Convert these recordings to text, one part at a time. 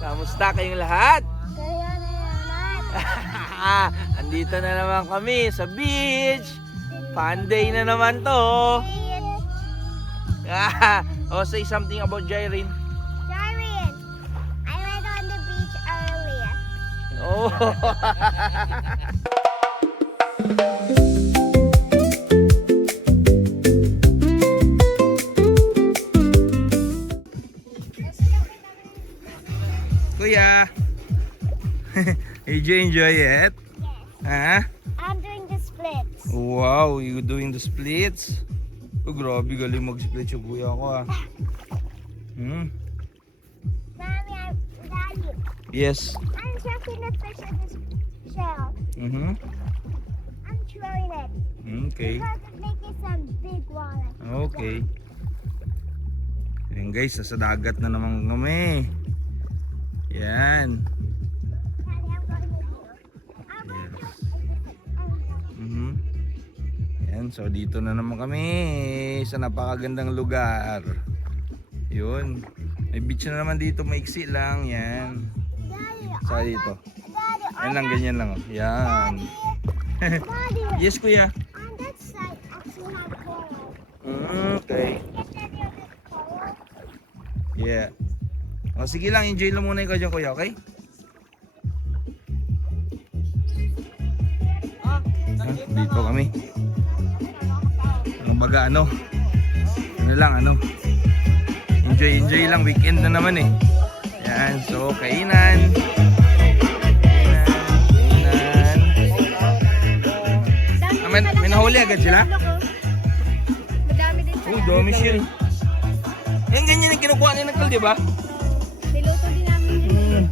Kamusta kayong lahat? Kaya na naman. Andito na naman kami sa beach. Fun day na naman to. Oh, say something about Jyrene. Jyrene, I went on the beach earlier. Oh. Kuya, did you enjoy it? Yes. Huh? I'm doing the splits. Wow, you doing the splits? Oh, grabe, galing mag-split yung kuya ko ah. Mommy, Daddy, Yes. I'm chucking the fish in this shell. Mm-hmm. I'm throwing it. Okay. Because it's making some big water. Okay. Ayan guys, nasa dagat na naman kami. Yan. Daddy, I'm going with you. I'm going Yes. to. Mm-hmm. Yan, so dito na naman kami sa napakagandang lugar. Yun. May beach na naman dito, maiksi lang. Yan. Daddy, Saka dito. Daddy, Yan lang, ganyan lang. Oh. Yan. Daddy, Yes, kuya. on that side actually have coral. Okay. Get Daddy on this coral. Yeah. O sige lang, enjoy lang muna ikaw dyan kuya, okay? Dito kami. Ano baga ano? Ano lang ano? Enjoy lang, weekend na naman eh. Yan, so kainan. Kainan. May nahuli agad sila? Madami din Uy, dami siya. Yan ganyan yung kinukuha ni Nakal, di ba? Niluto din namin.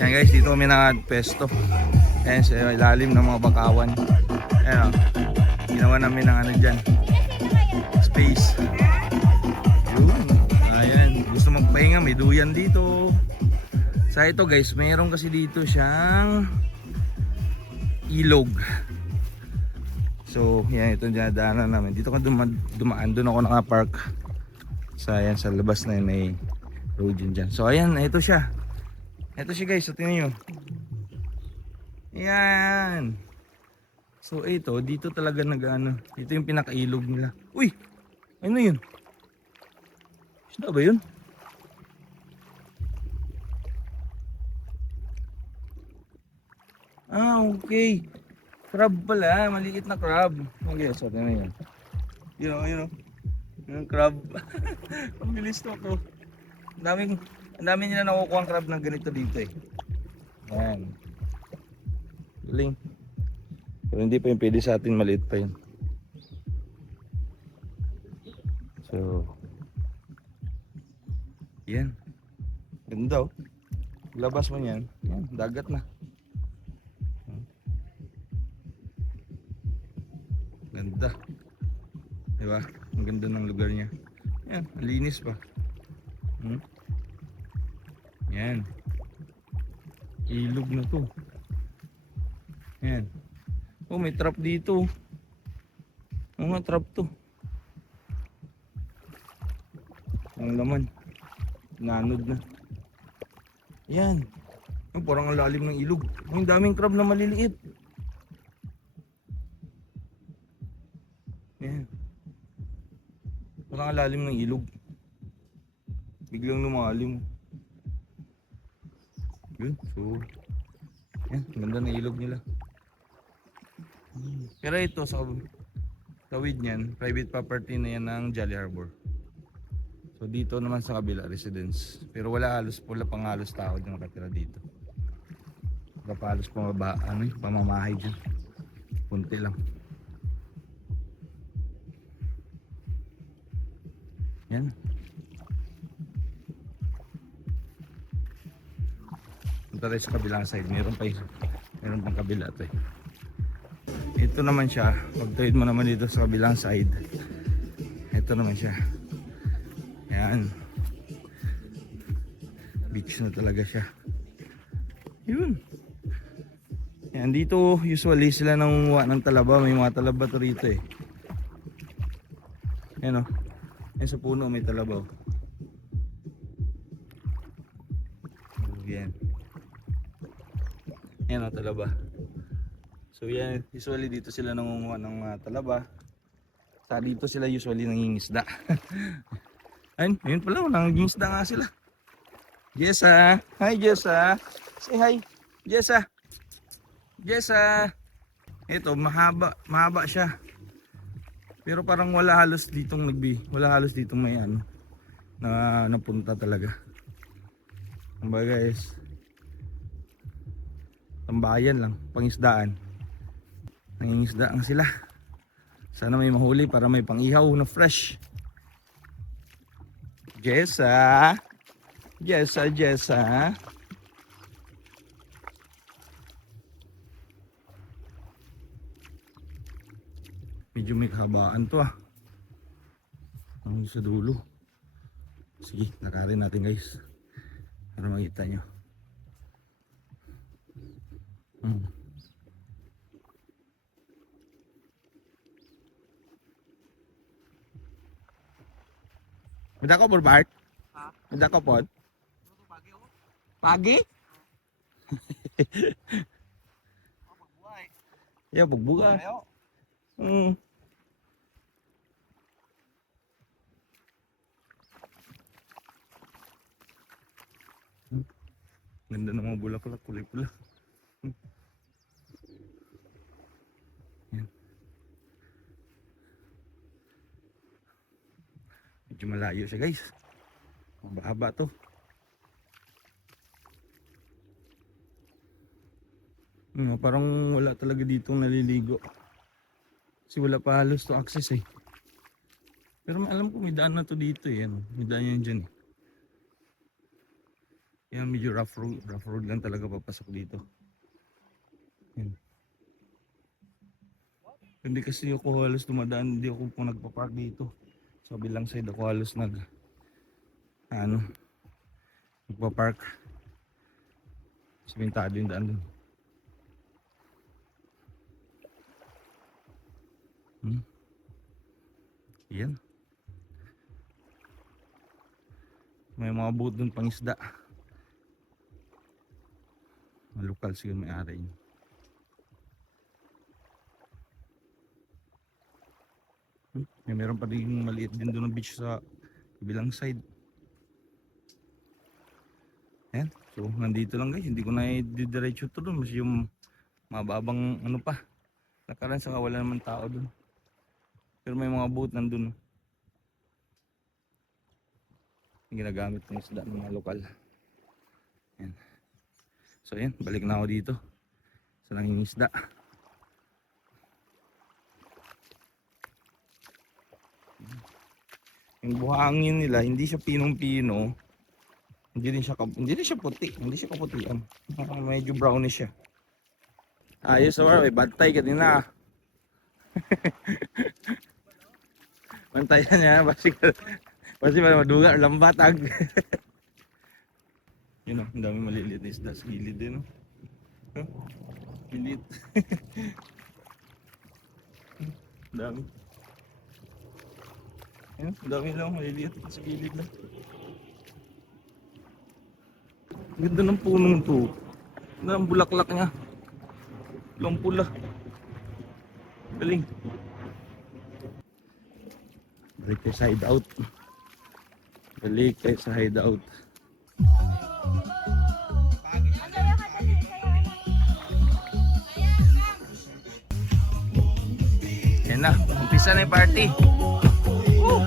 Yan guys, dito kami naka-pesto. Ayan sa ilalim ng mga bakawan. Ayan o. Ginawa namin ng ano dyan. Space. Yun. Ayan. Gusto magpahinga, may duyan dito. Sa ito guys, mayroon kasi dito siyang ilog. So, yan ito dinadaanan namin. Dito ka dumaan. Doon ako naka-park. Sa labas na yun, may road yun dyan. So, ayan. Ito siya. Ito siya guys. So, tingnan nyo. Ayan. So, ito. Dito talaga nag-ano. Ito yung pinaka-ilog nila. Uy! Ano yun? Isda ba yun? Ah, okay. Crab pala, maliit na crab. Okay, so tingnan yun. Yun o. Yung crab. Ang bilis to to. Ang dami nila nakukuha ang crab ng ganito dito eh. Ayan. Galing. Pero hindi pa yung pwede sa atin, maliit pa yun. So, yan. Ganda oh. Labas mo yan. Yan, dagat na. Ganda. Diba? Ang ganda ng lugar niya. Yan, linis pa. Yan. Ilog na to. Yan. Oh, may trap dito. Oh, nga trap to. Ang laman. Nanod na. Yan. Oh, parang ang lalim ng ilog. Ang daming crab na maliliit. Yan. Parang ang lalim ng ilog. Biglang lumalim. Yun. So, yan. Ganda ng ilog nila. Pero ito sa tawid niyan, private property na yan ng Jolly Harbor. So dito naman sa kabila, residence. Pero wala pang halos tao na nakatira dito. Wala pa halos pamamahay dyan. Punti lang. Yan. Punta tayo sa kabilang side. Meron pang kabila ito eh. Ito naman siya. Pagtawid mo naman dito sa kabilang side. Ito naman siya. Yan. Beach na talaga siya. Yun. Yan. Dito usually sila nangunguha ng talaba. May mga talaba to rito eh. Yan o. Yan sa puno may talabaw. Yan. Yan ang talaba. So yan, usually dito sila nangunguha ng talaba. Sa dito sila usually nangingisda. Ayun, ayun pala, nangingisda nga sila. Jessa! Hi Jessa! Say hi! Jessa! Jessa! Ito, mahaba siya. Pero parang wala halos ditong wala halos ditong may ano na napunta talaga. Kumbaga guys, tambayan lang, pangisdaan. Nangingisda ang sila. Sana may mahuli para may pangihaw na fresh. Jessa! Jessa, Jessa! Medyo may kahabaan to ah. Ang sa dulo. Sige, lakarin natin guys. Para makita nyo. May dako po, Bart? Ha? May dako po? Pagi? Pagbuhay. Yeah, pagbuhay. Ganda ng mga bulaklak, kulay pula. Yan. Medyo malayo siya guys. Mahaba to. Parang wala talaga ditong naliligo. Kasi wala pa halos to access eh. Pero alam ko may daan na to dito eh. May daan yan dyan eh. Yan, medyo rough road lang talaga papasok dito. Yan. Hindi kasi ako halos dumadaan, hindi ako po nagpa-park dito. Sa bilang side ako halos nagpa-park. Simentado yung daan dun. Yan. May mga boat dun pang isda. Lokal siguro may-ari niya. Meron pa rin maliit din doon ng beach sa kabilang side. Ayan. So nandito lang guys. Hindi ko na i-diretso to doon. Mas yung mababang ano pa. Nakaraan sa wala naman tao doon. Pero may mga boat nandun. Yung ginagamit ng isda ng mga lokal. Ayan. So ayan, balik na ako dito sa nangingisda. Yung buhangin nila, hindi siya pinong-pino. Hindi din siya puti, hindi siya kaputian. Medyo brownish siya. Ayos or may bantay kanina. Bantayan niya, basi maduga or lambatag. Yun o, ang dami maliliit na isda sa gilid din o. Lilit. Ang dami. Yun, ang dami lang maliliit sa gilid na. Ganda ng punong to. Ganda ang bulaklak niya. Pulang pula. Galing. Balik tayo sa hideout. Balik tayo sa hideout. Yan na, umpisa na yung party. Woo!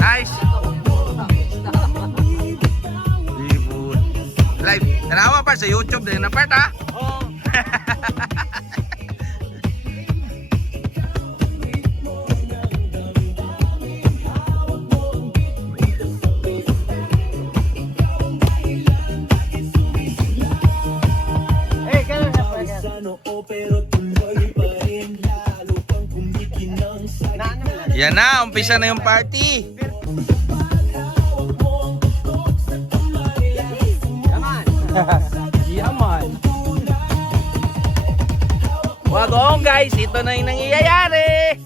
Nice! Live, nanawa pa sa YouTube din na part ha? Oo. Yan na, umpisa na yung party. Yaman. Wagong guys, ito na yung nangyayari.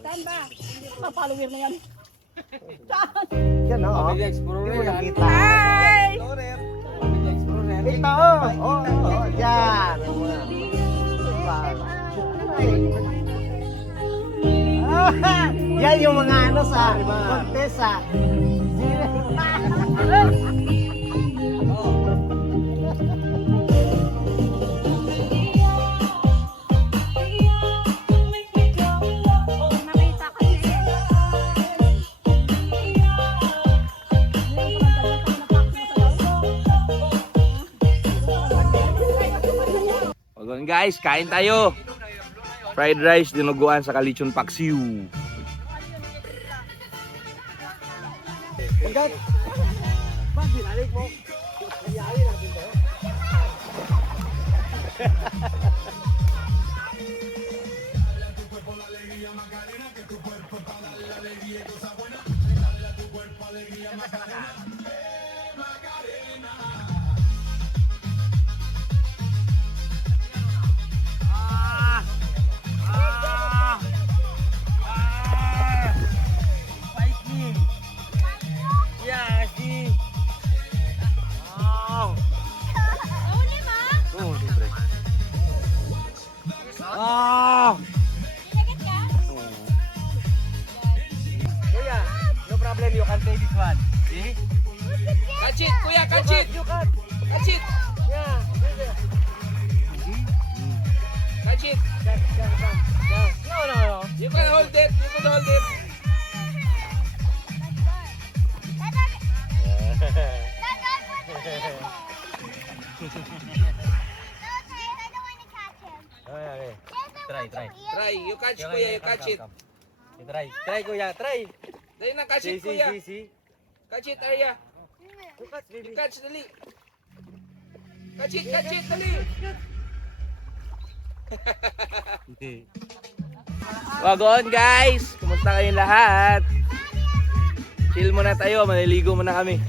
Saan ba? Kapalower na yan. Yan o. Pamilya Explorer yan. Nakita. Hi! Pamilya Explorer. Ito o. Oo. Yan. Yan yung mga ano sa contest ah. Nakita kasi. Pagod guys, kain tayo. Fried rice, dinuguan sa lechon paksiw. Agad. Ba, binalik mo. Iyawi natin to. Kuya, no problem, you can take this one. See? Catch it, kuya, catch it. You can. Catch it. Yeah. Catch it. No. You can hold it. You can hold it. Okay. Try. Try. You catch, kuya. You catch it. Try, kuya. Try. Dali na, catch it, kuya. See. Catch it, Arya. You catch, You baby. catch, dali. Catch it, dali. Wagon guys! Kumusta kayong lahat? Chill muna tayo, maliligo muna kami.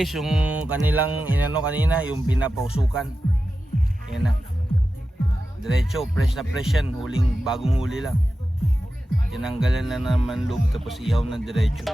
guys, yung kanilang inano kanina, yung pinapausukan. Yan na. Diretso, fresh na fresh yan. Huling, bagong huli lang. Tinanggalan na naman loob tapos ihaw na diretso.